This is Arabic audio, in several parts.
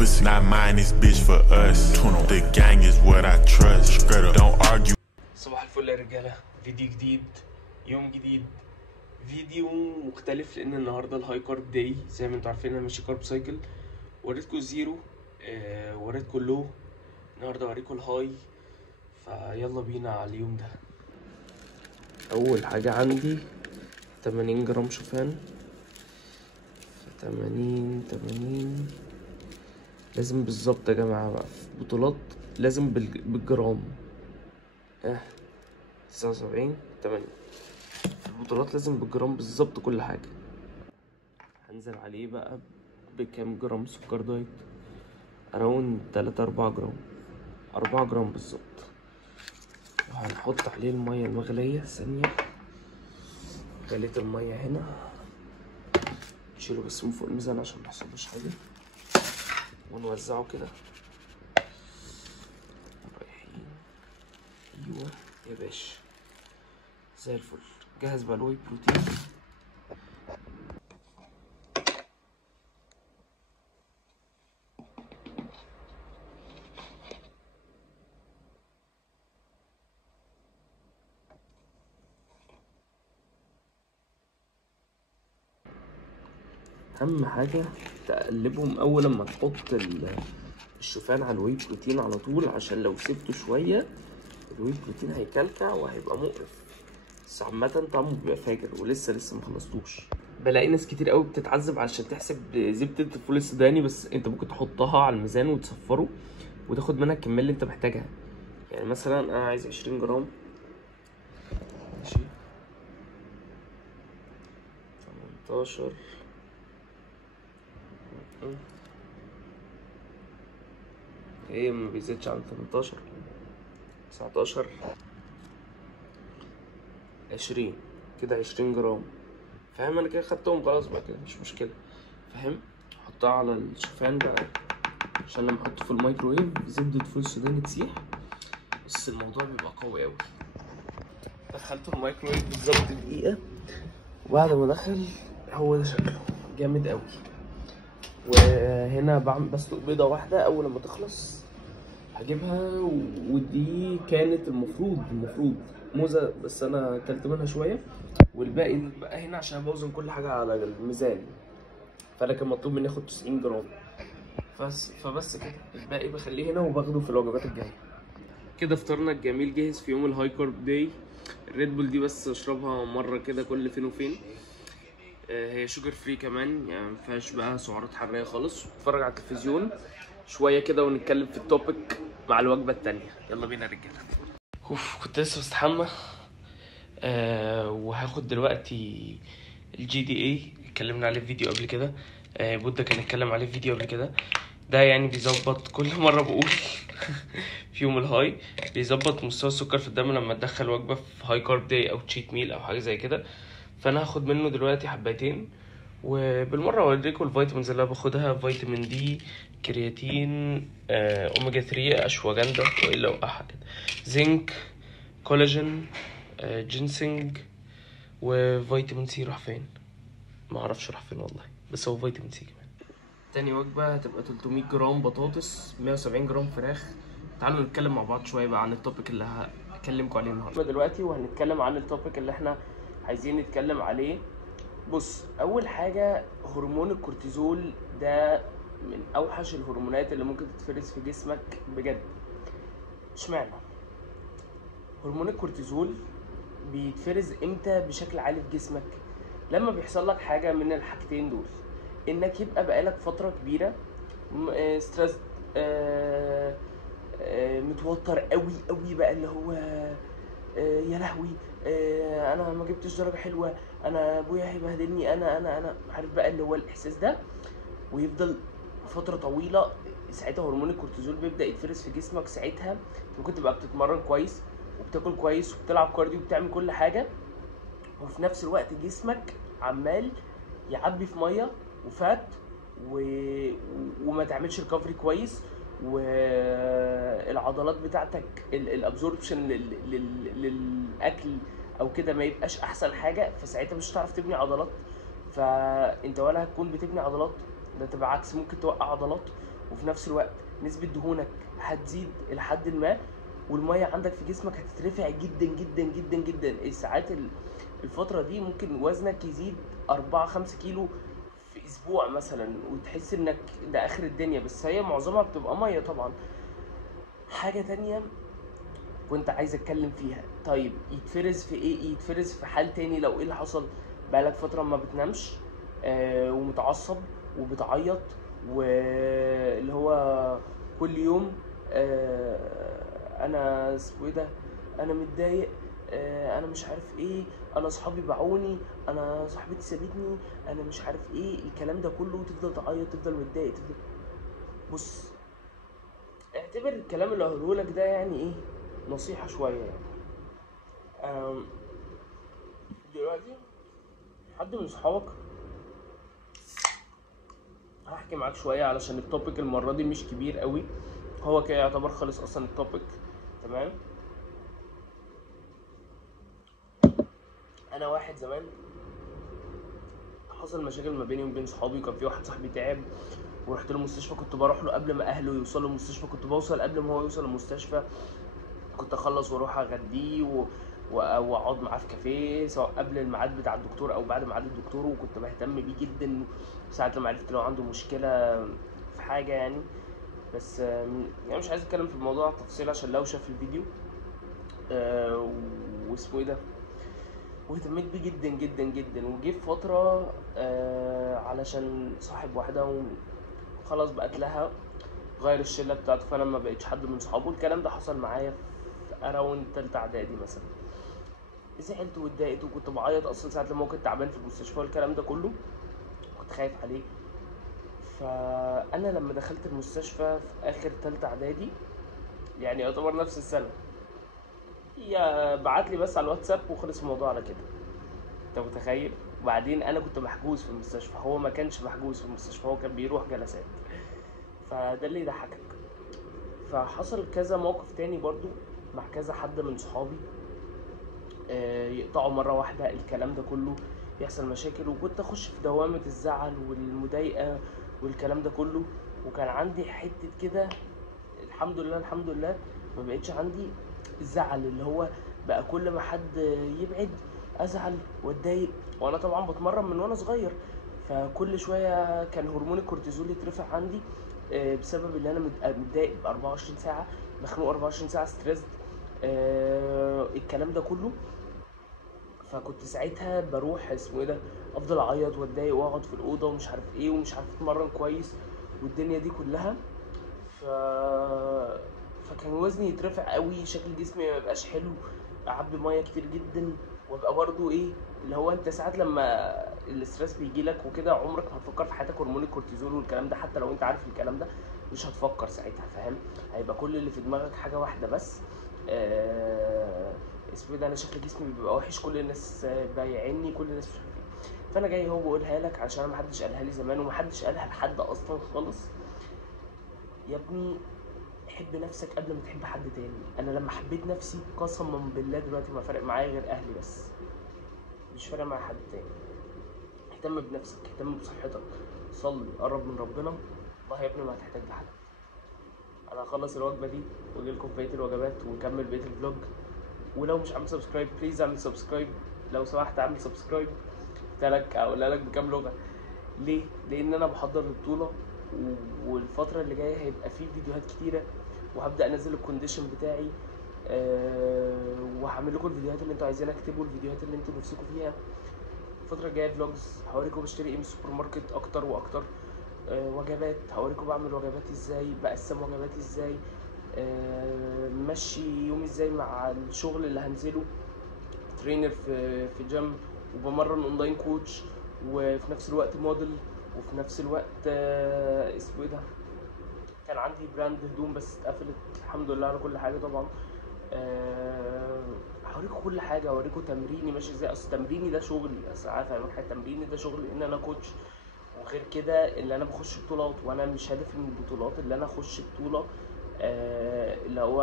pussy. Not mine, this bitch for us. The gang is what I trust. Straight up, don't argue. صباح الفل يا رجاله، فيديو جديد، يوم جديد، فيديو مختلف لان النهارده الهاي كارب داي. زي ما انتوا عارفين انا ماشي كارب سايكل. وريتكم الزيرو، وريتكم اللو، النهارده اوريكم الهاي. فيلا بينا على اليوم ده. اول حاجه عندي 80 جرام شوفان. 80 لازم بالظبط يا جماعه، بقى في بطولات لازم بالجرام. 79 8 في البطولات لازم بالجرام بالظبط كل حاجه. هنزل عليه بقى بكام جرام سكر دايت؟ اراوند 3-4 جرام، 4 جرام بالظبط. وهنحط عليه الميه المغليه. ثانيه، غليت الميه هنا، نشيله بس من فوق الميزان عشان محصلوش حاجه، ونوزعه كده. رايحين، ايوه يا باشا، زي الفل. جهز بقى الواي بروتين. اهم حاجه تقلبهم اول لما تحط الشوفان على الواي بروتين على طول، عشان لو سبته شويه الواي بروتين هيكلكع وهيبقى مقرف. بس عامه طعمه بيبقى فاجر. ولسه ما خلصتوش. بلاقي ناس كتير قوي بتتعذب علشان تحسب زبده الفول السوداني، بس انت ممكن تحطها على الميزان وتصفره وتاخد منها الكميه اللي انت محتاجها. يعني مثلا انا عايز 20 جرام، ماشي، 18 ايه، ما بيزيدش عن 18 19 20 كده، 20 جرام. فاهم؟ انا كده خدتهم خلاص بقى، كده مش مشكله. فاهم؟ احطها على الشوفان بقى عشان لما احطه في الميكروويف زبده فول السوداني تسيح. بس الموضوع بيبقى قوي قوي. دخلته الميكروويف بالظبط دقيقه، وبعد ما دخل هو ده شكله جامد قوي. وهنا بسلق بيضه واحده. اول لما تخلص هجيبها، ودي كانت المفروض موزه، بس انا اكلت منها شويه، والباقي بقى هنا عشان بوزن كل حاجه على الميزان. فانا كان مطلوب مني اخد 90 جرام فبس كده. الباقي بخليه هنا وباخده في الوجبات الجايه. كده فطارنا الجميل جاهز في يوم الهاي كارب داي. الريد بول دي بس اشربها مره كده كل فين وفين. هي شوجر فري كمان، يعني مفيهاش بقى سعرات حراريه خالص. اتفرج على التلفزيون شويه كده ونتكلم في التوبيك مع الوجبه التانية. يلا بينا يا رجاله. كنت لسه بستحمى. وهاخد دلوقتي الجي دي اي اتكلمنا عليه في فيديو قبل كده. بودا كان اتكلم عليه في فيديو قبل كده. ده يعني بيظبط، كل مره بقول في يوم الهاي بيظبط مستوى السكر في الدم لما تدخل وجبه في هاي كارب داي او تشيت ميل او حاجه زي كده. فانا هاخد منه دلوقتي حبتين، وبالمره اوريكم الفيتامينز اللي انا باخدها. فيتامين دي، كرياتين، اوميجا 3، اشواجندا، والا وقعها كده، زنك، كولاجين، جينسينج، وفيتامين سي. راح فين؟ ما اعرفش راح فين والله، بس هو فيتامين سي كمان. تاني وجبه هتبقى 300 جرام بطاطس، 170 جرام فراخ. تعالوا نتكلم مع بعض شويه بقى عن التوبيك اللي هكلمكم عليه النهارده دلوقتي. وهنتكلم عن التوبيك اللي احنا عايزين نتكلم عليه. بص، اول حاجه هرمون الكورتيزول ده من اوحش الهرمونات اللي ممكن تتفرز في جسمك بجد. اشمعنى؟ هرمون الكورتيزول بيتفرز امتى بشكل عالي في جسمك؟ لما بيحصل لك حاجه من الحاجتين دول، انك يبقى بقالك فتره كبيره ستريس، متوتر قوي قوي بقى، اللي هو يا لهوي، انا ما جبتش درجه حلوه، انا ابويا هيبهدلني، انا عارف بقى اللي هو الاحساس ده. ويفضل فتره طويله. ساعتها هرمون الكورتيزول بيبدا يتفرز في جسمك. ساعتها ممكن تبقى بتتمرن كويس وبتاكل كويس وبتلعب كارديو وبتعمل كل حاجه، وفي نفس الوقت جسمك عمال يعبي في ميه وفات وما تعملش ريكفري كويس، والعضلات بتاعتك الابزوربشن للاكل او كده ما يبقاش احسن حاجه. فساعتها مش هتعرف تبني عضلات. فانت ولا هتكون بتبني عضلات، ده تبقى عكس، ممكن توقع عضلات وفي نفس الوقت نسبة دهونك هتزيد إلى حد ما، والمية عندك في جسمك هتترفع جدا جدا جدا جدا. ساعات الفترة دي ممكن وزنك يزيد 4-5 كيلو في أسبوع مثلا، وتحس إنك ده آخر الدنيا، بس هي معظمها بتبقى مية طبعا. حاجة تانية كنت عايز اتكلم فيها، طيب يتفرز في ايه؟ يتفرز في حال تاني لو ايه اللي حصل؟ بقالك فترة ما بتنامش ومتعصب وبتعيط، واللي هو كل يوم انا اسمه ايه ده، انا متضايق، انا مش عارف ايه، انا اصحابي باعوني، انا صاحبتي سابتني، انا مش عارف ايه الكلام ده كله، تفضل تعيط، تفضل متضايق، تفضل. بص، اعتبر الكلام اللي هقوله لك ده يعني ايه، نصيحة شوية يعني. أم، دلوقتي حد من صحابك، هحكي معاك شوية علشان التوبيك المرة دي مش كبير قوي، هو كده يعتبر خلص اصلا التوبيك. تمام. انا واحد زمان حصل مشاكل ما بيني وبين صحابي، وكان في واحد صاحبي تعب ورحت له المستشفى، كنت بروح له قبل ما اهله يوصلوا المستشفى، كنت بوصل قبل ما هو يوصل المستشفى، كنت اخلص واروح اغديه واقعد معاه في كافيه، سواء قبل الميعاد بتاع الدكتور او بعد ميعاد الدكتور، وكنت بهتم بيه جدا ساعة لما عرفت لو عنده مشكلة في حاجة يعني. بس يعني مش عايز اتكلم في الموضوع تفصيل عشان لو شاف الفيديو. واسمه ايه ده، واهتميت بيه جدا جدا جدا، وجه في فترة علشان صاحب واحدة وخلاص بقت لها، غير الشلة بتاعته، فانا ما بقتش حد من صحابه. الكلام ده حصل معايا في اراوند تالتة اعدادي مثلا. زعلت واتضايقت وكنت بعيط اصلا ساعة لما هو كان تعبان في المستشفى والكلام ده كله، كنت خايف عليه. فانا لما دخلت المستشفى في اخر تالتة اعدادي، يعني يعتبر نفس السنة، هي بعت لي بس على الواتساب وخلص الموضوع على كده. انت متخيل؟ وبعدين انا كنت محجوز في المستشفى، هو ما كانش محجوز في المستشفى، هو كان بيروح جلسات. فده اللي يضحكك. فحصل كذا موقف تاني برضو مع كذا حد من صحابي، يقطعوا مرة واحدة الكلام ده كله، يحصل مشاكل، وكنت اخش في دوامة الزعل والمضايقة والكلام ده كله. وكان عندي حتة كده، الحمد لله الحمد لله ما بقتش عندي الزعل اللي هو بقى كل ما حد يبعد ازعل واتضايق. وانا طبعا بتمرن من وانا صغير، فكل شويه كان هرمون الكورتيزول يترفع عندي بسبب اللي انا متضايق ب 24 ساعه، مخنوق 24 ساعه، ستريسد، الكلام ده كله. فكنت ساعتها بروح اسمه ايه ده، افضل اعيط واتضايق واقعد في الاوضه ومش عارف ايه، ومش عارف اتمرن كويس والدنيا دي كلها. ف... فكان وزني يترفع قوي، شكل جسمي ما يبقاش حلو، اعبي ميه كتير جدا، وابقى برضو ايه اللي هو انت ساعات لما الاسترس بيجي لك وكده، عمرك ما هتفكر في حياتك هرمون الكورتيزول والكلام ده، حتى لو انت عارف الكلام ده مش هتفكر ساعتها، فاهم؟ هيبقى كل اللي في دماغك حاجه واحده بس، اسمه ده، انا شكل جسمي بيبقى وحش، كل الناس بايعيني، كل الناس مش عارف ايه. فانا جاي هو بقولها لك عشان محدش قالها لي زمان، ومحدش قالها لحد اصلا خالص. يا ابني، حب نفسك قبل ما تحب حد تاني. انا لما حبيت نفسي قسما بالله دلوقتي ما فارق معايا غير اهلي بس، مش فارق معايا حد تاني. اهتم بنفسك، اهتم بصحتك، صلي، قرب من ربنا، والله يا ابني ما هتحتاج لحد. انا هخلص الوجبه دي واجيلكم في بقيه الوجبات ونكمل بقيه الفلوج. ولو مش عامل سبسكرايب بليز اعمل سبسكرايب، لو سمحت اعمل سبسكرايب. قلت اقولها لك بكام لغه. ليه؟ لان انا بحضر البطوله، والفتره اللي جايه هيبقى فيه فيديوهات كتيره، وهبدا انزل الكونديشن بتاعي، وهعمل لكم الفيديوهات اللي انتوا عايزينها، اكتبوا الفيديوهات اللي انتوا نفسكم فيها. الفتره الجايه فلوجز، هوريكم بشتري ايه من السوبر ماركت اكتر واكتر، وجبات، هوريكم بعمل وجبات ازاي، بقسم وجباتي ازاي، ماشي يومي ازاي مع الشغل اللي هنزله، ترينر في جيم، وبمرن اونلاين كوتش، وفي نفس الوقت موديل، وفي نفس الوقت اسمه ايه ده، كان عندي براند هدوم بس اتقفلت، الحمد لله على كل حاجه طبعا. هوريكم كل حاجه، هوريكم تمريني ماشي ازاي، اصل تمريني ده شغلي، اصل عارف اعمل حاجه، تمريني ده شغلي ان انا كوتش. وغير كده اللي انا بخش بطولات، وانا مش هدفي من البطولات اللي انا اخش بطوله اللي هو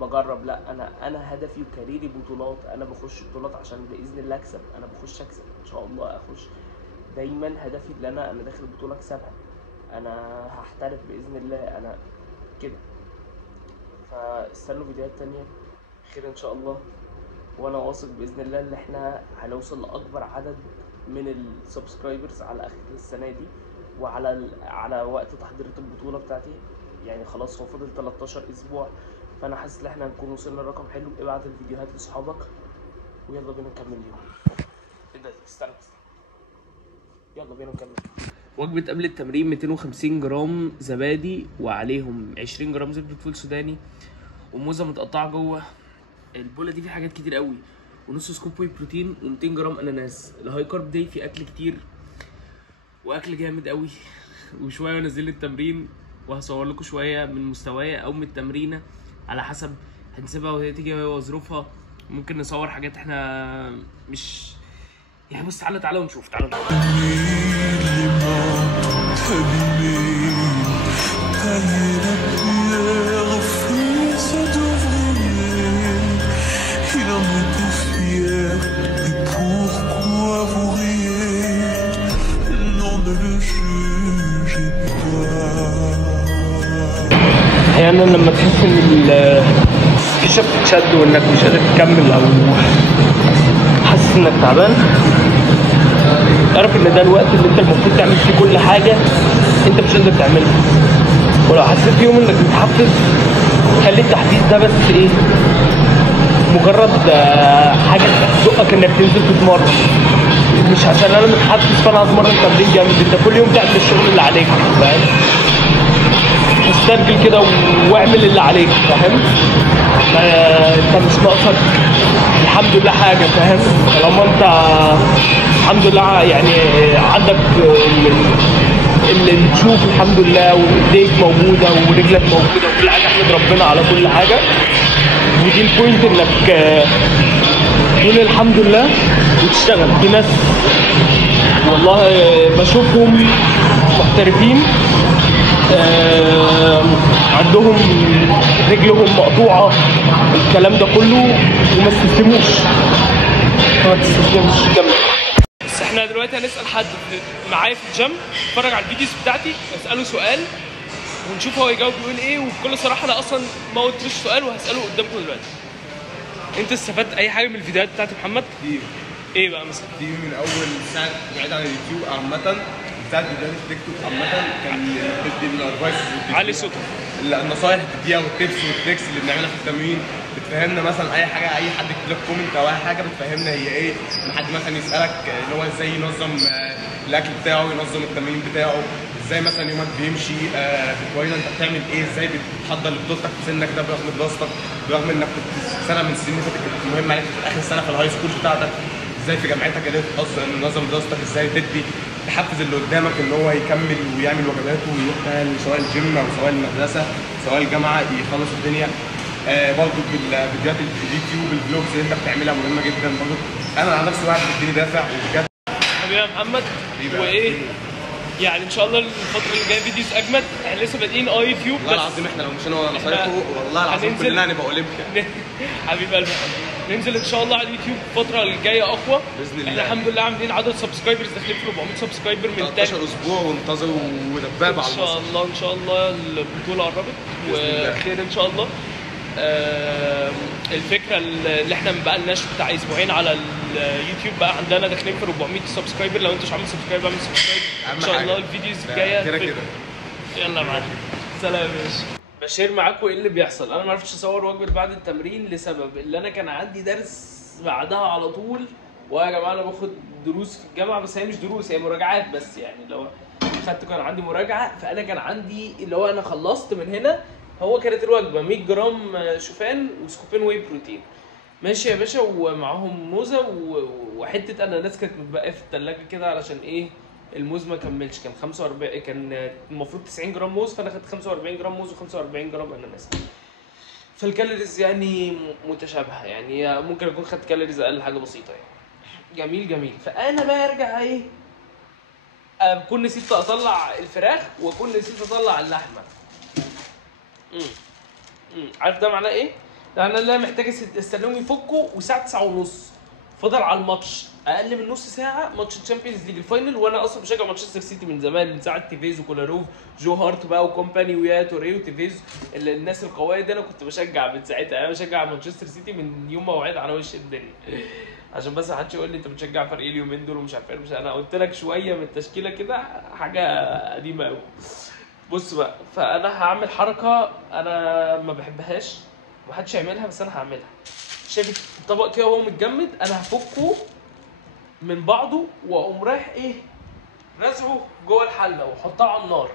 بجرب، لا، انا هدفي وكاريري بطولات، انا بخش بطولات عشان باذن الله اكسب، انا بخش اكسب ان شاء الله، اخش دايما هدفي اللي انا داخل بطوله اكسبها. انا هحترف باذن الله انا كده. فاستنوا فيديوهات تانية خير ان شاء الله، وانا واثق باذن الله ان احنا هنوصل لاكبر عدد من السبسكرايبرز على اخر السنه دي، على وقت تحضير البطوله بتاعتي. يعني خلاص هو فاضل 13 اسبوع، فانا حاسس ان احنا هنكون وصلنا لرقم حلو. ابعت الفيديوهات لاصحابك ويلا بينا نكمل اليوم. ايه ده؟ استنى يلا بينا نكمل. وجبة قبل التمرين 250 جرام زبادي وعليهم 20 جرام زبدة فول سوداني وموزة متقطعة جوه البولة دي. في حاجات كتير قوي، ونص سكوب واي بروتين و200 جرام اناناس. الهاي كارب داي في اكل كتير واكل جامد قوي. وشويه وانزل التمرين وهصور لكم شويه من مستوايا او من التمرينه على حسب هنسيبها وهي تيجي وظروفها. ممكن نصور حاجات احنا مش يعني. بص تعالى ونشوف. تعالى احيانا لما تحس ان الفيشه بتتشد وانك مش قادر تكمل او حاسس انك تعبان، اعرف ان ده الوقت اللي انت المفروض تعمل فيه كل حاجه انت مش قادر تعملها. ولو حسيت في يوم انك متحفز، خلي التحفيز ده بس ايه، مجرد حاجه تزقك انك تنزل تتمرن. مش عشان انا متحفز فانا هتمرن تمرين جامد. انت كل يوم تعمل الشغل اللي عليك، فاهم؟ استرجل كده واعمل اللي عليك، فاهم؟ انت مش ناقصك الحمد لله حاجه، فاهم؟ طالما انت الحمد لله يعني عندك اللي تشوف الحمد لله، وايديك موجوده ورجلك موجوده وكل حاجه، احمد ربنا على كل حاجه. ودي البوينت انك تقول الحمد لله وتشتغل. في ناس والله بشوفهم محترفين عندهم رجلهم مقطوعه الكلام ده كله وما استسلموش. ما تستسلمش، كمل. بس احنا دلوقتي هنسال حد معايا في الجيم اتفرج على الفيديوز بتاعتي، اساله سؤال ونشوف هو يجاوب يقول ايه. وبكل صراحه انا اصلا ما قلتلوش سؤال وهساله قدامكم دلوقتي. انت استفدت اي حاجه من الفيديوهات بتاعت محمد؟ كتير. ايه بقى مثلا؟ كتير من اول ساعه بعيد عن اليوتيوب عامه، ساعه فيديوهات التيك توك عامه كان بتدي الادفايس، علي صوتك. النصايح اللي بتديها والتيبس والتريكس اللي بنعملها في التمرين، بتفهمنا مثلا اي حاجه، اي حد يكتب لك كومنت او اي حاجه بتفهمنا هي ايه. حد مثلا يسالك ان هو ازاي ينظم الاكل بتاعه، ينظم التمرين بتاعه، ازاي مثلا يومك بيمشي في الكوينه، انت بتعمل ايه، ازاي بتحضر لبطولتك في سنك ده برغم دراستك، برغم انك كنت سنه من السنين اللي فاتت كانت مهمه عليك في اخر سنه في الهاي سكول بتاعتك، ازاي في جامعتك قدرت تنظم دراستك، ازاي تدي تحفز اللي قدامك ان هو يكمل ويعمل واجباته ويروح سواء الجيم او سواء المدرسه سواء الجامعه يخلص الدنيا. برضه بالفيديوهات اليوتيوب الفلوجز اللي انت بتعملها مهمه جدا برضه. انا على نفسي واحد بيديني دافع وبجد. حبيبي يا محمد. وايه يعني ان شااء الله الفتره اللي جايه فيديوز اجمد. احنا لسه بادئين يوتيوب والله العظيم احنا لو مشينا ورا نصايحه والله العظيم كلنا هنبقى اولمبيا. حبيب قلبي ننزل ان شاء الله على اليوتيوب الفتره الجايه اقوى باذن الله. احنا الحمد لله عاملين عدد سبسكرايبرز داخلين في 400 سبسكرايبر من 13 اسبوع وانتظروا ودبابه على ان شاء الله. ان شاء الله البطوله قربت وخير ان شاء الله. الفكره اللي احنا ما بقالناش بتاع اسبوعين على اليوتيوب بقى عندنا داخلين في 400 سبسكرايبر. لو انت مش عامل سبسكرايب اعمل سبسكرايب ان شاء الله. الفيديوز الجايه كده كده. يلا يا معلم سلام يا باشا. بشير معاكم ايه اللي بيحصل. انا ما عرفتش اصور وجبه بعد التمرين لسبب اللي انا كان عندي درس بعدها على طول. ويا جماعه انا باخد دروس في الجامعه بس هي مش دروس، هي مراجعات بس. يعني لو خدت كان عندي مراجعه، فانا كان عندي اللي هو انا خلصت من هنا. هو كانت الوجبه 100 جرام شوفان وسكوبين واي بروتين ماشي يا باشا، ومعاهم موزه وحته اناناس كانت متبقيه في الثلاجه كده علشان ايه الموز ما كملش. كان 45 كان المفروض 90 جرام موز، فانا خدت 45 جرام موز و45 جرام اناناس. فالكالوريز يعني متشابهه، يعني ممكن اكون خدت كالوريز اقل حاجه بسيطه يعني. جميل. فانا بقى ارجع ايه اكون نسيت اطلع الفراخ واكون نسيت اطلع اللحمه. عارف ده معناه ايه؟ ده معناه ان انا محتاج استناهم يفكوا وساعه 9:30 فاضل على الماتش. اقل من نص ساعه ماتش الشامبيونز ليج الفاينل، وانا اصلا بشجع مانشستر سيتي من زمان، من ساعه تيفيز وكولاروف جو هارت بقى وكومباني ويا توري وتيفيز، الناس القويه دي انا كنت بشجع من ساعتها. انا بشجع مانشستر سيتي من يوم ما وعيت على وش الدنيا. عشان بس محدش يقول لي انت بتشجع فريق اليومين دول ومش عارف ايه. مش انا قلت لك شويه من التشكيله كده حاجه قديمه قوي. بص بقى، فانا هعمل حركه انا ما بحبهاش ومحدش يعملها، بس انا هعملها. شايف الطبق كده وهو متجمد، انا هفكه من بعضه واقوم رايح ايه رازعه جوه الحله واحطها على النار.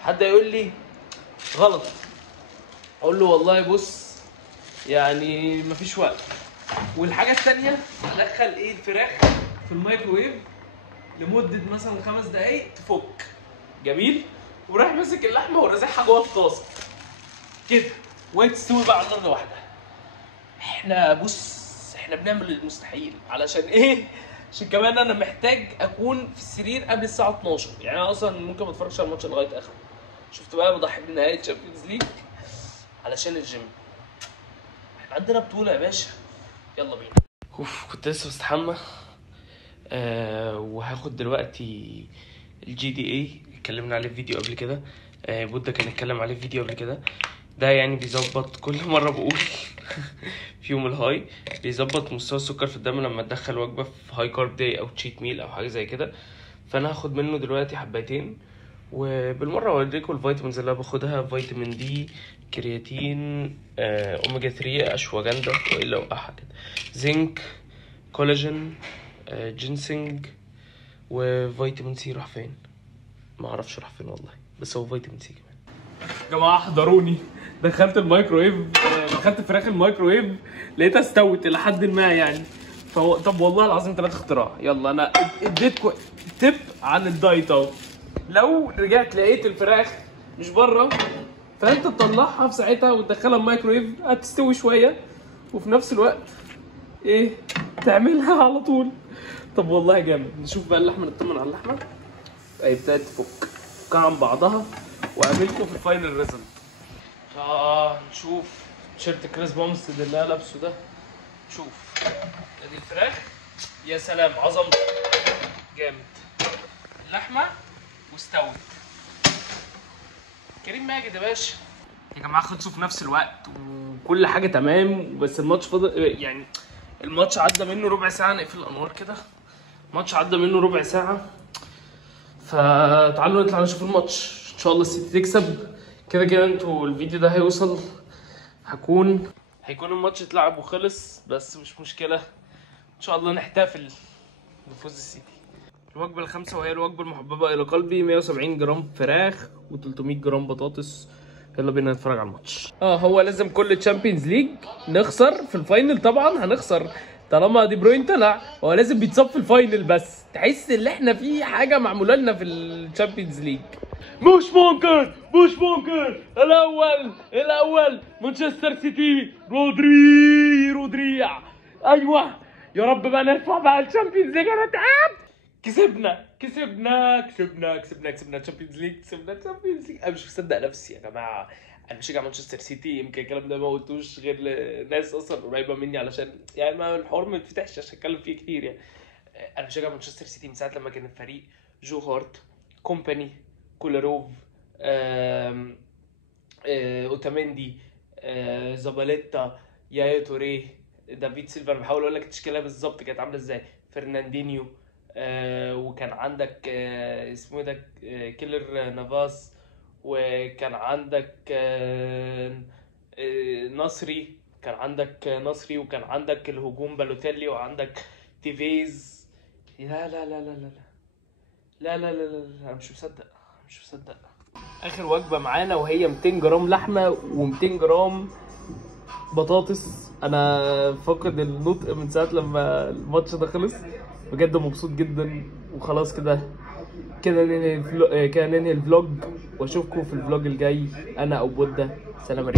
حد يقول لي غلط، اقول له والله بص يعني مفيش وقت. والحاجه الثانيه ادخل ايه الفراخ في الميكروويف لمده مثلا 5 دقايق تفك جميل، ورايح ماسك اللحمه ورازعها جوه الطاسه كده وهي تستوي بقى على النار لوحدها. احنا بنعمل المستحيل. علشان ايه؟ عشان كمان انا محتاج اكون في السرير قبل الساعه 12، يعني انا اصلا ممكن ما اتفرجش على الماتش لغايه اخره. شفت بقى بضحي بنهايه الشامبيونز ليج علشان الجيم. احنا عندنا بطوله يا باشا، يلا بينا. كنت لسه بستحمى وهاخد دلوقتي الجي دي اي اتكلمنا عليه في فيديو قبل كده. بودا كان اتكلم عليه في فيديو قبل كده. ده يعني بيظبط كل مره بقول في يوم الهاي بيظبط مستوى السكر في الدم لما تدخل وجبه في هاي كارب داي او تشيت ميل او حاجه زي كده. فانا هاخد منه دلوقتي حبتين، وبالمره اوريكم الفيتامينز اللي انا باخدها: فيتامين دي، كرياتين، اوميجا 3، اشواجندا والا وقعها كده، زنك، كولاجين، جينسينج، وفيتامين سي. راح فين؟ ما اعرفش راح فين والله، بس هو فيتامين سي كمان. يا جماعه احضروني، دخلت الميكروويف، دخلت فراخ الميكروويف لقيتها استوت الى حد ما يعني. طب والله العظيم 3 اختراع. يلا انا اديتكم تip عن الدايت اهو. لو رجعت لقيت الفراخ مش بره، فانت تطلعها في ساعتها وتدخلها الميكروويف، هتستوي شويه وفي نفس الوقت ايه تعملها على طول. طب والله جامد. نشوف بقى اللحمه، نطمن على اللحمه اهي ابتدت تفك عن بعضها، واقابلكم في الفاينل ريزلت. نشوف تيشيرت كريس بومستد اللي انا لابسه ده. شوف ادي الفراخ، يا سلام عظمت جامد. اللحمه واستوت. كريم ماجد يا باشا. يا جماعه خلصوا في نفس الوقت وكل حاجه تمام، بس الماتش فضل يعني الماتش عدى منه ربع ساعه. نقفل الانوار كده. الماتش عدى منه ربع ساعه، فتعالوا نطلع نشوف الماتش. ان شاء الله السيتي تكسب. كده كده انتوا الفيديو ده هيوصل هيكون الماتش اتلعب وخلص، بس مش مشكله، ان شاء الله نحتفل بفوز السيتي. الوجبه الخامسه وهي الوجبه المحببه الى قلبي: 170 جرام فراخ و300 جرام بطاطس. يلا بينا نتفرج على الماتش. هو لازم كل تشامبيونز ليج نخسر في الفاينل، طبعا هنخسر طالما دي بروين طلع. هو لازم بيتصاب في الفاينل، بس تحس ان احنا في حاجه معموله لنا في الشامبيونز ليج. مش ممكن الاول مانشستر سيتي. رودري ايوه يا رب بقى نرفع بقى الشامبيونز ليج. انا تعبت. كسبنا الشامبيونز ليج. انا مش مصدق نفسي يا جماعه. انا بشجع مانشستر سيتي، يمكن الكلام ده ما قلتوش غير لناس اصلا قريبه مني، علشان يعني ما الحوار ما اتفتحش عشان اتكلم فيه كتير يعني. انا بشجع مانشستر سيتي من ساعه لما كان الفريق جو هارت، كومباني، كولاروف، اوتاميندي، زاباليتا، يايا توري، دافيد سيلفا. انا بحاول اقول لك التشكيله بالظبط كانت عامله ازاي. فرناندينيو، وكان عندك اسمه ده كيلر نافاس، وكان عندك نصري، وكان عندك الهجوم بالوتيلي، وعندك تيفيز. لا لا لا لا لا لا لا لا لا لا، انا مش مصدق. اخر وجبه معانا وهي 200 جرام لحمه و200 جرام بطاطس. انا فاقد النطق من ساعه لما الماتش ده خلص، بجد مبسوط جدا. وخلاص كده ننهي الفلوج، واشوفكم في الفلوج الجاي انا او بودا. سلام عليكم.